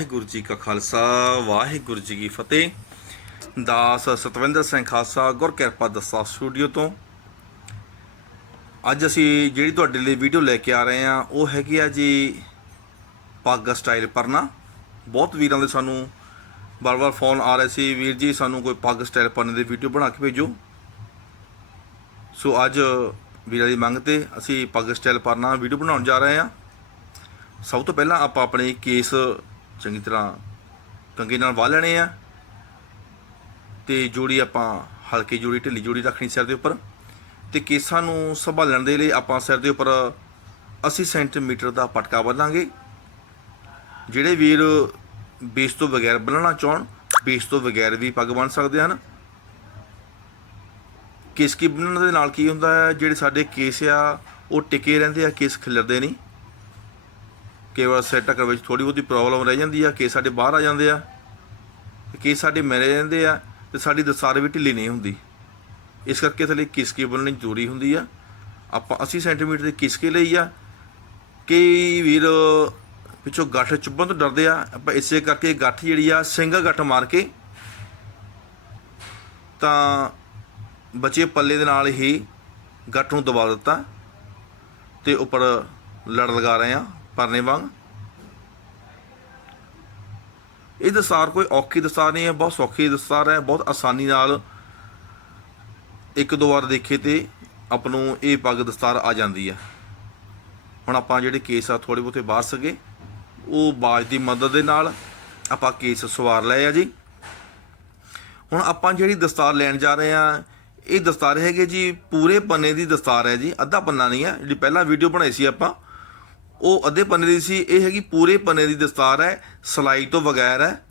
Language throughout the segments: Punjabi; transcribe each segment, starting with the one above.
ਵਾਹਿਗੁਰੂ ਜੀ ਕਾ ਖਾਲਸਾ, ਵਾਹਿਗੁਰੂ ਜੀ ਕੀ ਫਤਿਹ। ਦਾਸ ਸਤਵਿੰਦਰ ਸਿੰਘ ਖਾਲਸਾ, ਗੁਰ ਕਿਰਪਾ ਦਸਾ ਸਟੂਡੀਓ ਤੋਂ। ਅੱਜ ਅਸੀਂ ਜਿਹੜੀ ਤੁਹਾਡੇ ਲਈ ਵੀਡੀਓ ਲੈ ਕੇ ਆ ਰਹੇ ਹਾਂ, ਉਹ ਹੈਗੀ ਆ ਜੀ ਪੱਗ ਸਟਾਈਲ ਪਰਨਾ। ਬਹੁਤ ਵੀਰਾਂ ਦੇ ਸਾਨੂੰ ਬਾਰ-ਬਾਰ ਫੋਨ ਆ ਰਹੇ ਸੀ, ਵੀਰ ਜੀ ਸਾਨੂੰ ਕੋਈ ਪੱਗ ਸਟਾਈਲ ਪਰਨੇ ਦੀ ਵੀਡੀਓ ਬਣਾ ਕੇ ਭੇਜੋ। ਸੋ ਅੱਜ ਵੀਰਾਂ ਦੀ ਮੰਗ ਤੇ ਅਸੀਂ ਪੱਗ ਸਟਾਈਲ ਪਰਨਾ ਵੀਡੀਓ ਬਣਾਉਣ ਜਾ ਰਹੇ ਹਾਂ। ਸਭ ਤੋਂ ਪਹਿਲਾਂ ਆਪਾਂ ਆਪਣੇ ਕੇਸ ਚੰਗੀ ਤਰ੍ਹਾਂ ਕੰਗੇ ਨਾਲ ਵਾਹ ਲੈਣੇ ਆ। ਤੇ ਜੋੜੀ ਆਪਾਂ ਹਲਕੀ ਜੋੜੀ, ਢਿੱਲੀ ਜੋੜੀ ਰੱਖਣੀ ਸਿਰ ਦੇ ਉੱਪਰ। ਤੇ ਕੇਸਾਂ ਨੂੰ ਸੰਭਾਲਣ ਦੇ ਲਈ ਆਪਾਂ ਸਿਰ ਦੇ ਉੱਪਰ 80 ਸੈਂਟੀਮੀਟਰ ਦਾ ਪਟਕਾ ਬੰਨਾਂਗੇ ਜਿਹੜੇ ਵੀਰ ਬੇਸ ਤੋਂ ਬਗੈਰ ਬੰਨਣਾ ਚਾਹਣ, ਬੇਸ ਤੋਂ ਬਗੈਰ ਵੀ ਪੱਗ ਬੰਨ ਸਕਦੇ ਹਨ। ਕੇਸ ਕੀ ਬੰਨਣ ਦੇ ਨਾਲ ਕੀ ਹੁੰਦਾ ਹੈ? ਜਿਹੜੇ ਸਾਡੇ ਕੇਸ ਆ, ਉਹ ਟਿਕੇ ਰਹਿੰਦੇ ਆ, ਕੇਸ ਖਿਲਰਦੇ ਨਹੀਂ। ਕੇਵਲ ਸੈੱਟ ਢੱਕਣ ਵਿੱਚ ਥੋੜੀ ਬਹੁਤੀ ਪ੍ਰੋਬਲਮ ਰਹਿ ਜਾਂਦੀ ਆ ਕੇਸ ਸਾਡੇ ਬਾਹਰ ਆ ਜਾਂਦੇ ਆ ਤੇ ਕੇਸ ਸਾਡੇ ਮਿਲੇ ਜਾਂਦੇ ਆ ਤੇ ਸਾਡੀ ਦਸਤਾਰ ਵੀ ਢਿੱਲੀ ਨਹੀਂ ਹੁੰਦੀ। ਇਸ ਕਰਕੇ ਥਲੇ ਕਿਸਕੀ ਬਣਨੀ ਜ਼ਰੂਰੀ ਹੁੰਦੀ ਆ। ਆਪਾਂ 80 ਸੈਂਟੀਮੀਟਰ ਦੇ ਕਿਸਕੇ ਲਈ ਆ। ਕਈ ਵੀਰ ਪਿੱਛੋਂ ਗੱਠ ਚੁੱਭਣ ਤੋਂ ਡਰਦੇ ਆ। ਆਪਾਂ ਇਸੇ ਕਰਕੇ ਗੱਠ ਜਿਹੜੀ ਆ ਸਿੰਗਲ ਗੱਠ ਮਾਰ ਕੇ ਤਾਂ ਬੱਚੇ ਪੱਲੇ ਦੇ ਨਾਲ ਹੀ ਗੱਠ ਨੂੰ ਦਬਾ ਦਿੱਤਾ ਤੇ ਉੱਪਰ ਲੜ ਲਗਾ ਰਹੇ ਆ। ਪਰਨੇ ਵਾਂਗ। ਇਹ ਦਸਤਾਰ ਕੋਈ ਔਖੀ ਦਸਤਾਰ ਨਹੀਂ ਹੈ, ਬਹੁਤ ਸੌਖੀ ਦਸਤਾਰ ਹੈ, ਬਹੁਤ ਆਸਾਨੀ ਨਾਲ ਇੱਕ ਦੋ ਵਾਰ ਦੇਖੇ ਤੇ ਆਪ ਨੂੰ ਇਹ ਪੱਗ ਦਸਤਾਰ ਆ ਜਾਂਦੀ ਹੈ। ਹੁਣ ਆਪਾਂ ਜਿਹੜੇ ਕੇਸ ਆ ਥੋੜੇ ਬਹੁਤੇ ਬਾਹਰ ਸਕੇ, ਉਹ ਬਾਜ ਦੀ ਮਦਦ ਦੇ ਨਾਲ ਆਪਾਂ ਕੇਸ ਸਵਾਰ ਲਏ ਆ ਜੀ। ਹੁਣ ਆਪਾਂ ਜਿਹੜੀ ਦਸਤਾਰ ਲੈਣ ਜਾ ਰਹੇ ਆ ਇਹ ਦਸਤਾਰ ਹੈਗੇ ਜੀ, ਪੂਰੇ ਪੰਨੇ ਦੀ ਦਸਤਾਰ ਹੈ ਜੀ, ਅੱਧਾ ਪੰਨਾ ਨਹੀਂ ਹੈ, ਜਿਹੜੀ ਪਹਿਲਾਂ ਵੀਡੀਓ ਬਣਾਈ ਸੀ ਆਪਾਂ ਉਹ ਅੱਧੇ ਪੰਨੇ ਦੀ ਸੀ, ਇਹ ਹੈਗੀ ਪੂਰੇ ਪੰਨੇ ਦੀ ਦਸਤਾਰ ਹੈ, ਸਲਾਈ ਤੋਂ ਬਗੈਰ ਹੈ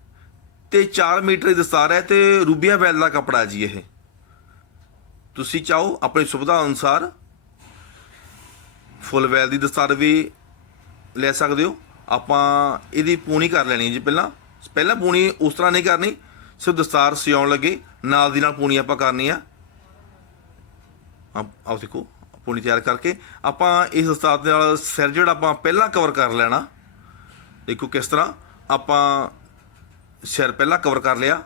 ਤੇ 4 ਮੀਟਰ ਦੀ ਦਸਤਾਰ ਹੈ ਤੇ ਰੂਬੀਆ ਵੈਲ ਦਾ ਕਪੜਾ ਜੀ ਇਹ। ਤੁਸੀਂ ਚਾਹੋ ਆਪਣੀ ਸੁਵਿਧਾ ਅਨੁਸਾਰ ਫੁੱਲ ਵੈਲ ਦੀ ਦਸਤਾਰ ਵੀ ਲੈ ਸਕਦੇ ਹੋ। ਆਪਾਂ ਇਹਦੀ ਪੂਣੀ ਕਰ ਲੈਣੀ ਹੈ ਜੀ ਪਹਿਲਾਂ। ਪਹਿਲਾਂ ਪੂਣੀ ਉਸ ਤਰ੍ਹਾਂ ਨਹੀਂ ਕਰਨੀ, ਸਿਰਫ ਦਸਤਾਰ ਸਿਉਣ ਲੱਗੇ, ਨਾਲ ਦੀ ਨਾਲ ਪੂਣੀ ਆਪਾਂ ਕਰਨੀ ਆ। ਆਪ ਦੇਖੋ। ਪੂਣੀ ਤਿਆਰ ਕਰਕੇ ਆਪਾਂ ਇਸ ਦਸਤਾਰ ਦੇ ਨਾਲ ਸਿਰ ਜਿਹੜਾ ਆਪਾਂ ਪਹਿਲਾਂ ਕਵਰ ਕਰ ਲੈਣਾ, ਦੇਖੋ ਕਿਸ ਤਰ੍ਹਾਂ ਆਪਾਂ ਸਿਰ ਪਹਿਲਾਂ ਕਵਰ ਕਰ ਲਿਆ।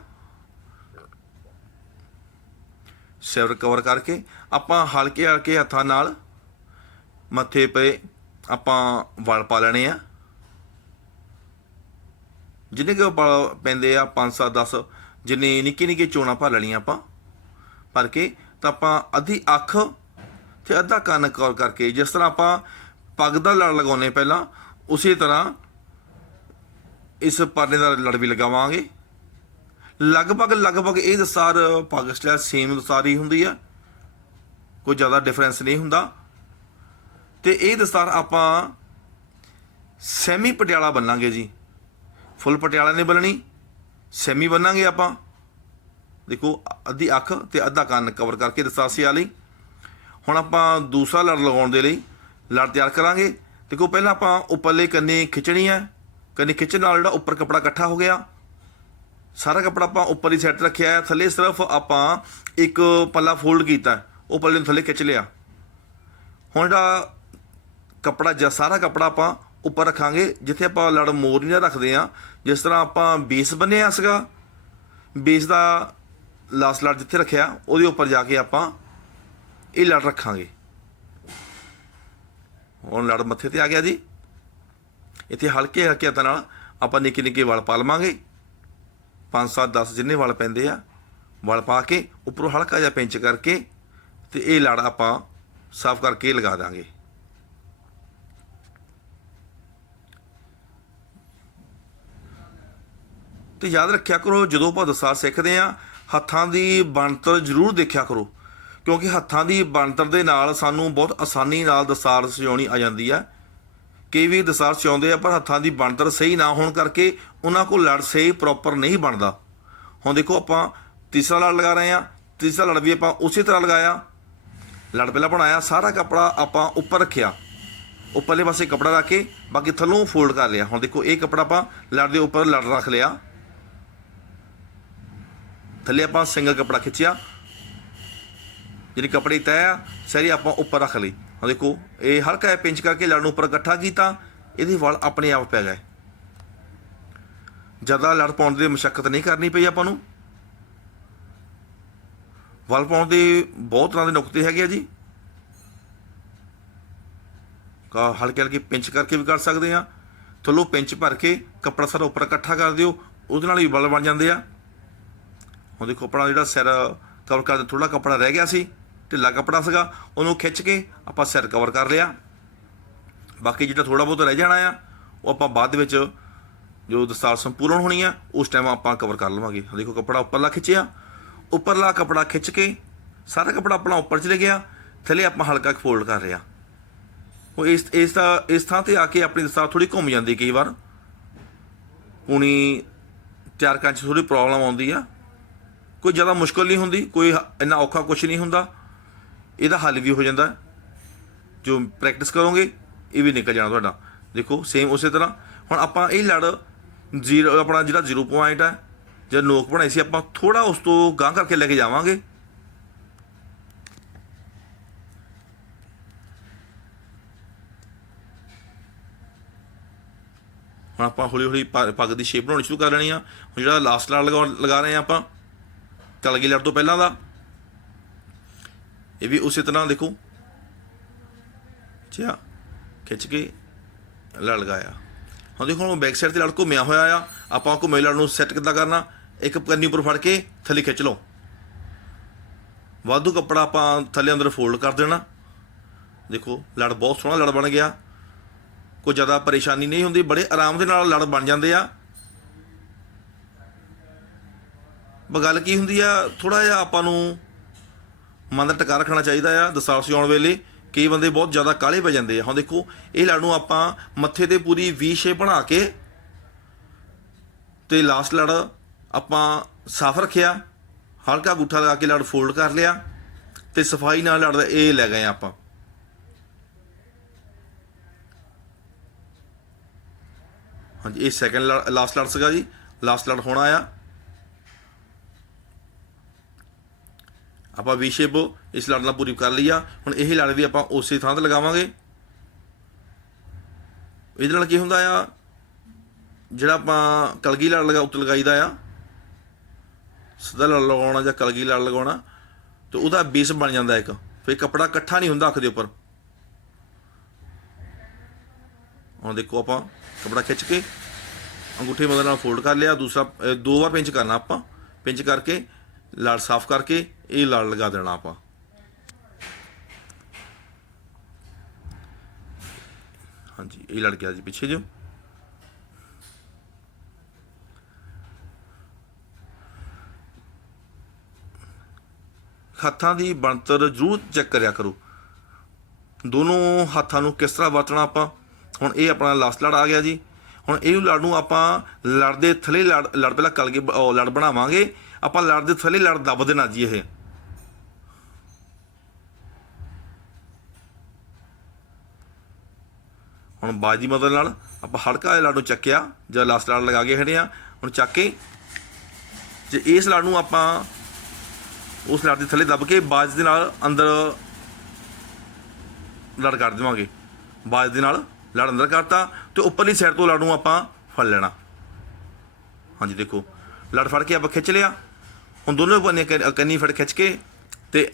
ਸਿਰ ਕਵਰ ਕਰਕੇ ਆਪਾਂ ਹਲਕੇ ਹਲਕੇ ਹੱਥਾਂ ਨਾਲ ਮੱਥੇ 'ਤੇ ਆਪਾਂ ਵਲ ਪਾ ਲੈਣੇ ਆ। ਜਿੰਨੇ ਕਿ ਵਾਲ ਪੈਂਦੇ ਆ 5 7 10 ਜਿੰਨੇ ਨਿੱਕੀ ਨਿੱਕੀ ਚੋਣਾ ਭਰ ਲੈਣੀਆਂ ਆਪਾਂ। ਭਰ ਕੇ ਤਾਂ ਆਪਾਂ ਅੱਧੀ ਅੱਖ ਤੇ ਅੱਧਾ ਕੰਨ ਕਵਰ ਕਰਕੇ, ਜਿਸ ਤਰ੍ਹਾਂ ਆਪਾਂ ਪੱਗ ਦਾ ਲੜ ਲਗਾਉਨੇ ਪਹਿਲਾਂ, ਉਸੇ ਤਰ੍ਹਾਂ ਇਸ ਪਰਨੇ ਦਾ ਲੜ ਵੀ ਲਗਾਵਾਂਗੇ। ਲਗਭਗ ਲਗਭਗ ਇਹ ਦਸਤਾਰ ਪੱਗ ਸਟਾਈਲ ਸੇਮ ਦਸਤਾਰ ਹੀ ਹੁੰਦੀ ਆ। ਕੋਈ ਜ਼ਿਆਦਾ ਡਿਫਰੈਂਸ ਨਹੀਂ ਹੁੰਦਾ। ਤੇ ਇਹ ਦਸਤਾਰ ਆਪਾਂ ਸੈਮੀ ਪਟਿਆਲਾ ਬੰਨਾਂਗੇ ਜੀ। ਫੁੱਲ ਪਟਿਆਲਾ ਨਹੀਂ ਬੰਨਣੀ ਸੈਮੀ ਬੰਨਾਂਗੇ ਆਪਾਂ। ਦੇਖੋ, ਅੱਧੀ ਅੱਖ ਤੇ ਅੱਧਾ ਕੰਨ ਕਵਰ ਕਰਕੇ ਦਸਤਾਰ ਸਿਆ ਲਈ ਹੁਣ ਆਪਾਂ ਦੂਸਰਾ ਲੜ ਲਗਾਉਣ ਦੇ ਲਈ ਲੜ ਤਿਆਰ ਕਰਾਂਗੇ। ਦੇਖੋ, ਪਹਿਲਾਂ ਆਪਾਂ ਉੱਪਰਲੇ ਕੰਨੇ ਖਿੱਚਣੀ ਹੈ। ਕੰਨੇ ਖਿੱਚਣ ਨਾਲ ਜਿਹੜਾ ਉੱਪਰ ਕਪੜਾ ਇਕੱਠਾ ਹੋ ਗਿਆ। ਸਾਰਾ ਕਪੜਾ ਆਪਾਂ ਉੱਪਰ ਹੀ ਸੈੱਟ ਰੱਖਿਆ ਹੈ। ਥੱਲੇ ਸਿਰਫ ਆਪਾਂ ਇੱਕ ਪੱਲਾ ਫੋਲਡ ਕੀਤਾ ਉਹ ਪੱਲੇ ਨੂੰ ਥੱਲੇ ਖਿੱਚ ਲਿਆ। ਹੁਣ ਜਿਹੜਾ ਕਪੜਾ ਜਾਂ ਸਾਰਾ ਕਪੜਾ ਆਪਾਂ ਉੱਪਰ ਰੱਖਾਂਗੇ, ਜਿੱਥੇ ਆਪਾਂ ਲੜ ਮੋਰੀਆਂ ਰੱਖਦੇ ਆ ਜਿਸ ਤਰ੍ਹਾਂ ਆਪਾਂ ਬੇਸ ਬੰਨਿਆ ਸੀਗਾ। ਬੇਸ ਦਾ ਲਾਸਟ ਲੜ ਜਿੱਥੇ ਰੱਖਿਆ, ਉਹਦੇ ਉੱਪਰ ਜਾ ਕੇ ਆਪਾਂ ਇਹ ਲੜ ਰੱਖਾਂਗੇ। ਹੁਣ ਲੜ ਮੱਥੇ ਤੇ ਆ ਗਿਆ ਜੀ। ਇੱਥੇ ਹਲਕੇ ਹਲਕੇ ਹੱਥਾਂ ਨਾਲ ਆਪਾਂ ਨਿੱਕੇ ਨਿੱਕੇ ਵਲ ਪਾ ਲਵਾਂਗੇ। 5 7 10 ਜਿੰਨੇ ਵਲ ਪੈਂਦੇ ਆ, ਵਲ ਪਾ ਕੇ ਉੱਪਰੋਂ ਹਲਕਾ ਜਿਹਾ ਪਿੰਚ ਕਰਕੇ ਤੇ ਇਹ ਲੜ ਆਪਾਂ ਸਾਫ਼ ਕਰਕੇ ਲਗਾ ਦਾਂਗੇ। ਤੇ ਯਾਦ ਰੱਖਿਆ ਕਰੋ, ਜਦੋਂ ਆਪਾਂ ਦਸਤਾਰ ਸਿੱਖਦੇ ਆ ਹੱਥਾਂ ਦੀ ਬਣਤਰ ਜ਼ਰੂਰ ਦੇਖਿਆ ਕਰੋ। ਕਿਉਂਕਿ ਹੱਥਾਂ ਦੀ ਬਣਤਰ ਦੇ ਨਾਲ ਸਾਨੂੰ ਬਹੁਤ ਆਸਾਨੀ ਨਾਲ ਦਸਤਾਰ ਸਜਾਉਣੀ ਆ ਜਾਂਦੀ ਆ। ਕਈ ਵੀ ਦਸਤਾਰ ਸਿਉਂਦੇ ਆ, ਪਰ ਹੱਥਾਂ ਦੀ ਬਣਤਰ ਸਹੀ ਨਾ ਹੋਣ ਕਰਕੇ ਉਹਨਾਂ ਕੋਲ ਲੜ ਸਹੀ ਪ੍ਰੋਪਰ ਨਹੀਂ ਬਣਦਾ। ਹੁਣ ਦੇਖੋ ਆਪਾਂ ਤੀਸਰਾ ਲੜ ਲਗਾ ਰਹੇ ਆ। ਤੀਸਰਾ ਲੜ ਵੀ ਆਪਾਂ ਉਸੇ ਤਰ੍ਹਾਂ ਲਗਾਇਆ। ਲੜ ਪਹਿਲਾਂ ਬਣਾਇਆ, ਸਾਰਾ ਕਪੜਾ ਆਪਾਂ ਉੱਪਰ ਰੱਖਿਆ। ਉੱਪਰਲੇ ਪਾਸੇ ਕਪੜਾ ਰੱਖ ਕੇ ਬਾਕੀ ਥੱਲੋਂ ਫੋਲਡ ਕਰ ਲਿਆ। ਹੁਣ ਦੇਖੋ ਇਹ ਕਪੜਾ ਆਪਾਂ ਲੜ ਦੇ ਉੱਪਰ ਲੜ ਰੱਖ ਲਿਆ। ਥੱਲੇ ਆਪਾਂ ਸਿੰਗਲ ਕਪੜਾ ਖਿੱਚਿਆ। ਜਿਹੜੀ ਕਪੜੇ ਤੈਅ ਆ, ਸਾਰੀ ਆਪਾਂ ਉੱਪਰ ਰੱਖ ਲਈ। ਹੁਣ ਦੇਖੋ, ਇਹ ਹਲਕਾ ਜਿਹਾ ਪਿੰਚ ਕਰਕੇ ਲੜ ਨੂੰ ਉੱਪਰ ਇਕੱਠਾ ਕੀਤਾ, ਇਹਦੇ ਵਾਲ ਆਪਣੇ ਆਪ ਪੈ ਗਏ। ਜ਼ਿਆਦਾ ਲੜ ਪਾਉਣ ਦੀ ਮਸ਼ੱਕਤ ਨਹੀਂ ਕਰਨੀ ਪਈ ਆਪਾਂ ਨੂੰ। ਵਲ ਪਾਉਣ ਦੇ ਬਹੁਤ ਤਰ੍ਹਾਂ ਦੇ ਨੁਕਤੇ ਹੈਗੇ ਆ ਜੀ। ਕਾ ਹਲਕੇ ਹਲਕੇ ਪਿੰਚ ਕਰਕੇ ਵੀ ਕਰ ਸਕਦੇ ਆ। ਥੱਲੋਂ ਪਿੰਚ ਭਰ ਕੇ ਕੱਪੜਾ ਸਾਰਾ ਉੱਪਰ ਇਕੱਠਾ ਕਰ ਦਿਓ, ਉਹਦੇ ਨਾਲ ਵੀ ਵਲ ਬਣ ਜਾਂਦੇ ਆ। ਹੁਣ ਦੇਖੋ ਆਪਣਾ ਜਿਹੜਾ ਸਿਰ ਕਵਰ ਕਰਦੇ ਥੋੜਾ ਕੱਪੜਾ ਰਹਿ ਗਿਆ ਸੀ। ਢਿੱਲਾ ਕੱਪੜਾ ਸੀਗਾ, ਉਹਨੂੰ ਖਿੱਚ ਕੇ ਆਪਾਂ ਸਿਰ ਕਵਰ ਕਰ ਲਿਆ। ਬਾਕੀ ਜਿਹੜਾ ਥੋੜਾ ਬਹੁਤ ਰਹਿ ਜਾਣਾ ਆ, ਉਹ ਆਪਾਂ ਬਾਅਦ ਦੇ ਵਿੱਚ ਜੋ ਦਸਤਾਰ ਸੰਪੂਰਨ ਹੋਣੀ ਆ, ਉਸ ਟਾਈਮ ਆਪਾਂ ਕਵਰ ਕਰ ਲਵਾਂਗੇ। ਦੇਖੋ ਕੱਪੜਾ ਉੱਪਰਲਾ ਖਿੱਚਿਆ। ਉੱਪਰਲਾ ਕੱਪੜਾ ਖਿੱਚ ਕੇ ਸਾਰਾ ਕੱਪੜਾ ਆਪਣਾ ਉੱਪਰ ਚਲੇ ਗਿਆ, ਥੱਲੇ ਆਪਾਂ ਹਲਕਾ ਫੋਲਡ ਕਰ ਰਿਹਾ ਉਹ ਇਸ ਇਸ ਦਾ ਇਸ ਥਾਂ ਤੇ ਆ ਕੇ ਆਪਣੀ ਦਸਤਾਰ ਥੋੜੀ ਘੁੰਮ ਜਾਂਦੀ ਕਈ ਵਾਰ। ਪੂਣੀ ਤਿਆਰ ਕਰਨ 'ਚ ਥੋੜੀ ਪ੍ਰੋਬਲਮ ਆਉਂਦੀ ਆ। ਕੋਈ ਜ਼ਿਆਦਾ ਮੁਸ਼ਕਲ ਨਹੀਂ ਹੁੰਦੀ, ਕੋਈ ਹ- ਇੰਨਾ ਔਖਾ ਕੁਝ ਨਹੀਂ ਹੁੰਦਾ। ਇਹਦਾ ਹੱਲ ਵੀ ਹੋ ਜਾਂਦਾ ਜੋ ਪ੍ਰੈਕਟਿਸ ਕਰੋਗੇ, ਇਹ ਵੀ ਨਿਕਲ ਜਾਣਾ ਤੁਹਾਡਾ। ਦੇਖੋ ਸੇਮ ਉਸੇ ਤਰ੍ਹਾਂ। ਹੁਣ ਆਪਾਂ ਇਹ ਲੜ, ਜ਼ੀਰੋ, ਆਪਣਾ ਜਿਹੜਾ ਜ਼ੀਰੋ ਪੁਆਇੰਟ ਹੈ ਜਦ ਨੋਕ ਬਣਾਈ ਸੀ, ਆਪਾਂ ਥੋੜਾ ਉਸ ਤੋਂ ਗਾਂ ਕਰਕੇ ਲੈ ਕੇ ਜਾਵਾਂਗੇ। ਹੁਣ ਆਪਾਂ ਹੌਲੀ ਹੌਲੀ ਪੱਗ ਦੀ ਸ਼ੇਪ ਬਣਾਉਣੀ ਸ਼ੁਰੂ ਕਰ ਲੈਣੀ ਆ। ਹੁਣ ਜਿਹੜਾ ਲਾਸਟ ਲੜ ਲਗਾ ਲਗਾ ਰਹੇ ਆ ਆਪਾਂ ਕਲਗੀ ਲੜ ਤੋਂ ਪਹਿਲਾਂ ਦਾ। ਇਹ ਵੀ ਉਸੇ ਤਰ੍ਹਾਂ ਦੇਖੋ। ਅੱਛਾ, ਖਿੱਚ ਕੇ ਲੜ ਲਗਾਇਆ। ਹੁਣ ਦੇਖੋ, ਹੁਣ ਬੈਕ ਸਾਈਡ ਤੇ ਲੜ ਘੁੰਮਿਆ ਹੋਇਆ ਆ। ਆਪਾਂ ਘੁੰਮੇ ਲੜ ਨੂੰ ਸੈੱਟ ਕਿੱਦਾਂ ਕਰਨਾ? ਇੱਕ ਕੰਨੀ ਉੱਪਰ ਫੜ ਕੇ ਥੱਲੇ ਖਿੱਚ ਲਓ। ਵਾਧੂ ਕੱਪੜਾ ਆਪਾਂ ਥੱਲੇ ਅੰਦਰ ਫੋਲਡ ਕਰ ਦੇਣਾ। ਦੇਖੋ, ਲੜ ਬਹੁਤ ਸੋਹਣਾ ਲੜ ਬਣ ਗਿਆ। ਕੋਈ ਜ਼ਿਆਦਾ ਪਰੇਸ਼ਾਨੀ ਨਹੀਂ ਹੁੰਦੀ, ਬੜੇ ਆਰਾਮ ਦੇ ਨਾਲ ਲੜ ਬਣ ਜਾਂਦੇ ਆ। ਬ ਗੱਲ ਕੀ ਹੁੰਦੀ ਆ? ਥੋੜਾ ਜਿਹਾ ਆਪਾਂ ਨੂੰ ਮਨ ਦਾ ਟਿਕਾ ਰੱਖਣਾ ਚਾਹੀਦਾ ਆ ਦਸਾਰ ਸਿਆਉਣ ਵੇਲੇ। ਕਈ ਬੰਦੇ ਬਹੁਤ ਜ਼ਿਆਦਾ ਕਾਲੇ ਪੈ ਜਾਂਦੇ ਆ। ਹੁਣ ਦੇਖੋ, ਇਹ ਲੜ ਨੂੰ ਆਪਾਂ ਮੱਥੇ ਤੇ ਪੂਰੀ ਵੀ ਸ਼ੇਪ ਬਣਾ ਕੇ ਤੇ ਲਾਸਟ ਲੜ ਆਪਾਂ ਸਾਫ਼ ਰੱਖਿਆ, ਹਲਕਾ ਗੁੱਠਾ ਲਗਾ ਕੇ ਲੜ ਫੋਲਡ ਕਰ ਲਿਆ ਤੇ ਸਫ਼ਾਈ ਨਾਲ ਲੜ ਇਹ ਲੈ ਗਏ ਆਪਾਂ। ਹਾਂਜੀ, ਇਹ ਸੈਕੰਡ ਲਾਸਟ ਲੜ ਸੀਗਾ ਜੀ। ਲਾਸਟ ਲੜ ਹੋਣਾ ਆ। ਆਪਾਂ ਵੀ ਸ਼ੇਪ ਇਸ ਲੜ ਨਾਲ ਪੂਰੀ ਕਰ ਲਈ ਆ। ਹੁਣ ਇਹ ਲੜ ਵੀ ਆਪਾਂ ਉਸੇ ਥਾਂ ਤੇ ਲਗਾਵਾਂਗੇ। ਇਹਦੇ ਨਾਲ ਕੀ ਹੁੰਦਾ ਆ? ਜਿਹੜਾ ਆਪਾਂ ਕਲਗੀ ਲੜ ਲਗਾ ਉੱਤੇ ਲਗਾਈਦਾ ਆ ਸਿੱਧਾ ਲੜ ਲਗਾਉਣਾ ਜਾਂ ਕਲਗੀ ਲੜ ਲਗਾਉਣਾ, ਤੇ ਉਹਦਾ ਬੇਸ ਬਣ ਜਾਂਦਾ ਇੱਕ। ਫਿਰ ਕੱਪੜਾ ਇਕੱਠਾ ਨਹੀਂ ਹੁੰਦਾ ਅੱਖ ਦੇ ਉੱਪਰ। ਹੁਣ ਦੇਖੋ ਆਪਾਂ ਕੱਪੜਾ ਖਿੱਚ ਕੇ ਅੰਗੂਠੇ ਮਦਦ ਨਾਲ ਫੋਲਡ ਕਰ ਲਿਆ। ਦੂਸਰਾ ਦੋ ਵਾਰ ਪਿੰਚ ਕਰਨਾ ਆਪਾਂ। ਪਿੰਚ ਕਰਕੇ ਲੜ ਸਾਫ਼ ਕਰਕੇ ਇਹ ਲੜ ਲਗਾ ਦੇਣਾ ਆਪਾਂ। ਹਾਂਜੀ, ਇਹ ਲੜ ਗਿਆ ਜੀ, ਪਿੱਛੇ ਜੋ ਹੱਥਾਂ ਦੀ ਬਣਤਰ ਜ਼ਰੂਰ ਚੈੱਕ ਕਰਿਆ ਕਰੋ। ਦੋਨੋਂ ਹੱਥਾਂ ਨੂੰ ਕਿਸ ਤਰ੍ਹਾਂ ਵਰਤਣਾ ਆਪਾਂ? ਹੁਣ ਇਹ ਆਪਣਾ ਲਾਸਟ ਲੜ ਆ ਗਿਆ ਜੀ। ਹੁਣ ਇਹ ਲੜ ਨੂੰ ਆਪਾਂ ਲੜਦੇ ਥੱਲੇ ਲੜ ਲੜ ਪਹਿਲਾਂ ਕਲ ਕੇ ਲੜ ਬਣਾਵਾਂਗੇ। ਆਪਾਂ ਲੜਦੇ ਥੱਲੇ ਲੜ ਦੱਬ ਦੇਣਾ ਜੀ ਇਹ। ਹੁਣ ਬਾਜੀ ਮਦਦ ਨਾਲ ਆਪਾਂ ਹੜਕਾ ਲੜ ਨੂੰ ਚੱਕਿਆ, ਜਾਂ ਲਾਸਟ ਲੜ ਲਗਾ ਕੇ ਹਟੇ ਆ। ਹੁਣ ਚੱਕ ਕੇ ਜੇ ਇਸ ਲੜ ਨੂੰ ਆਪਾਂ ਉਸ ਲੜ ਦੇ ਥੱਲੇ ਦੱਬ ਕੇ ਬਾਜ ਦੇ ਨਾਲ ਅੰਦਰ ਲੜ ਕਰ ਦੇਵਾਂਗੇ। ਬਾਜ ਦੇ ਨਾਲ ਲੜ ਅੰਦਰ ਕਰਤਾ। ਤੇ ਉੱਪਰਲੀ ਸਾਈਡ ਤੋਂ ਲੜ ਨੂੰ ਆਪਾਂ ਫੜ ਲੈਣਾ। ਹਾਂਜੀ, ਦੇਖੋ। ਲੜ ਫੜ ਕੇ ਆਪਾਂ ਖਿੱਚ ਲਿਆ। ਹੁਣ ਦੋਨੋਂ ਬੰਨੇ ਕੰਨ- ਕੰਨੀ ਫੜ ਖਿੱਚ ਕੇ ਤੇ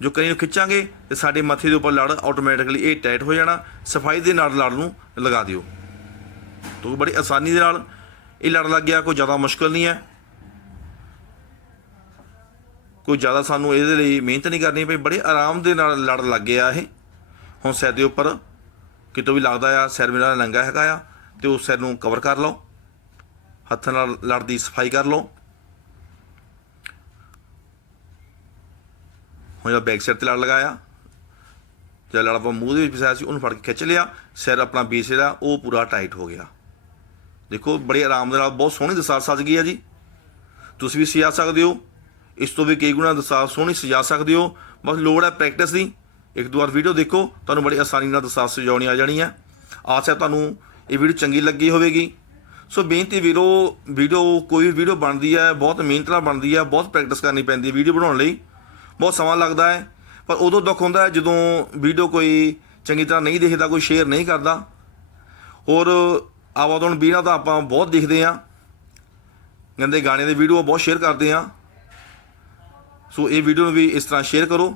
ਜੋ ਕੰਨੀ ਨੂੰ ਖਿੱਚਾਂਗੇ ਤੇ ਸਾਡੇ ਮੱਥੇ ਦੇ ਉੱਪਰ ਲੜ ਆਟੋਮੈਟਿਕਲੀ ਇਹ ਟਾਈਟ ਹੋ ਜਾਣਾ। ਸਫ਼ਾਈ ਦੇ ਨਾਲ ਲੜ ਨੂੰ ਲਗਾ ਦਿਓ। ਤੋਂ ਬੜੀ ਆਸਾਨੀ ਦੇ ਨਾਲ ਇਹ ਲੜ ਲੱਗ ਗਿਆ, ਕੋਈ ਜ਼ਿਆਦਾ ਮੁਸ਼ਕਲ ਨਹੀਂ ਹੈ। ਕੋਈ ਜ਼ਿਆਦਾ ਸਾਨੂੰ ਇਹਦੇ ਲਈ ਮਿਹਨਤ ਨਹੀਂ ਕਰਨੀ ਪਈ। ਬੜੇ ਆਰਾਮ ਦੇ ਨਾਲ ਲੜ ਲੱਗ ਗਿਆ ਇਹ। ਹੁਣ ਸਿਰ ਦੇ ਉੱਪਰ ਕਿਤੋਂ ਵੀ ਲੱਗਦਾ ਆ, ਸਿਰ ਮੇਰਾ ਨੰਗਾ ਹੈਗਾ ਆ, ਤੇ ਉਸ ਸਿਰ ਨੂੰ ਕਵਰ ਕਰ ਲਓ। ਹੱਥ ਨਾਲ ਲੜ ਦੀ ਸਫ਼ਾਈ ਕਰ ਲਓ। ਹੁਣ ਜਿਹੜਾ ਬੈਕ ਸਾਈਡ ਤੇ ਲੜ ਲਗਾਇਆ ਜਿਹੜਾ ਲੜ ਆਪਾਂ ਮੂੰਹ ਦੇ ਵਿੱਚ ਫਸਾਇਆ ਸੀ, ਉਹਨੂੰ ਫੜ ਕੇ ਖਿੱਚ ਲਿਆ, ਸਿਰ ਆਪਣਾ ਬੇਸ ਜਿਹੜਾ, ਉਹ ਪੂਰਾ ਟਾਈਟ ਹੋ ਗਿਆ। ਦੇਖੋ, ਬੜੇ ਆਰਾਮ ਦੇ ਨਾਲ, ਬਹੁਤ ਸੋਹਣੀ ਦਸਾਰ ਸਜ ਗਈ ਆ ਜੀ। ਤੁਸੀਂ ਵੀ ਸਜਾ ਸਕਦੇ ਹੋ। ਇਸ ਤੋਂ ਵੀ ਕਈ ਗੁਣਾ ਦਸਾਰ ਸੋਹਣੀ ਸਜਾ ਸਕਦੇ ਹੋ। ਬਸ ਲੋੜ ਹੈ ਪ੍ਰੈਕਟਿਸ ਦੀ। ਇੱਕ ਦੋ ਵਾਰ ਵੀਡੀਓ ਦੇਖੋ, ਤੁਹਾਨੂੰ ਬੜੀ ਆਸਾਨੀ ਨਾਲ ਦਸਾਰ ਸਜਾਉਣੀ ਆ ਜਾਣੀ ਹੈ ਆਸ ਹੈ ਤੁਹਾਨੂੰ ਇਹ ਵੀਡੀਓ ਚੰਗੀ ਲੱਗੀ ਹੋਵੇਗੀ। ਸੋ ਬੇਨਤੀ ਵੀਰੋ ਵੀਡੀਓ ਕੋਈ ਵੀ ਵੀਡੀਓ ਬਣਦੀ ਹੈ, ਬਹੁਤ ਮਿਹਨਤ ਨਾਲ ਬਣਦੀ ਹੈ, ਬਹੁਤ ਪ੍ਰੈਕਟਿਸ ਕਰਨੀ ਪੈਂਦੀ ਹੈ ਵੀਡੀਓ ਬਣਾਉਣ ਲਈ। ਬਹੁਤ ਸਮਾਂ ਲੱਗਦਾ ਹੈ, ਪਰ ਉਦੋਂ ਦੁੱਖ ਹੁੰਦਾ ਹੈ ਜਦੋਂ ਵੀਡੀਓ ਕੋਈ ਚੰਗੀ ਤਰ੍ਹਾਂ ਨਹੀਂ ਦੇਖਦਾ, ਕੋਈ ਸ਼ੇਅਰ ਨਹੀਂ ਕਰਦਾ। ਹੋਰ ਆਵਾਦੋਂ ਵੀਰਾਂ ਤਾਂ ਆਪਾਂ ਬਹੁਤ ਦੇਖਦੇ ਆ ਗੰਦੇ ਗਾਣੇ ਦੇ ਵੀਡੀਓ ਬਹੁਤ ਸ਼ੇਅਰ ਕਰਦੇ ਆ ਸੋ ਇਹ ਵੀਡੀਓ ਨੂੰ ਵੀ ਇਸ ਤਰ੍ਹਾਂ ਸ਼ੇਅਰ ਕਰੋ।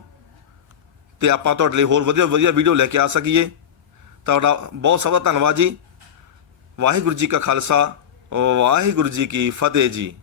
ਤੇ ਆਪਾਂ ਤੁਹਾਡੇ ਲਈ ਹੋਰ ਵਧੀਆ ਵਧੀਆ ਵੀਡੀਓ ਲੈ ਕੇ ਆ ਸਕੀਏ। ਤੁਹਾਡਾ ਬਹੁਤ ਸਭ ਦਾ ਧੰਨਵਾਦ ਜੀ। ਵਾਹਿਗੁਰੂ ਜੀ ਕਾ ਖਾਲਸਾ, ਵਾਹਿਗੁਰੂ ਜੀ ਕੀ ਫਤਿਹ ਜੀ।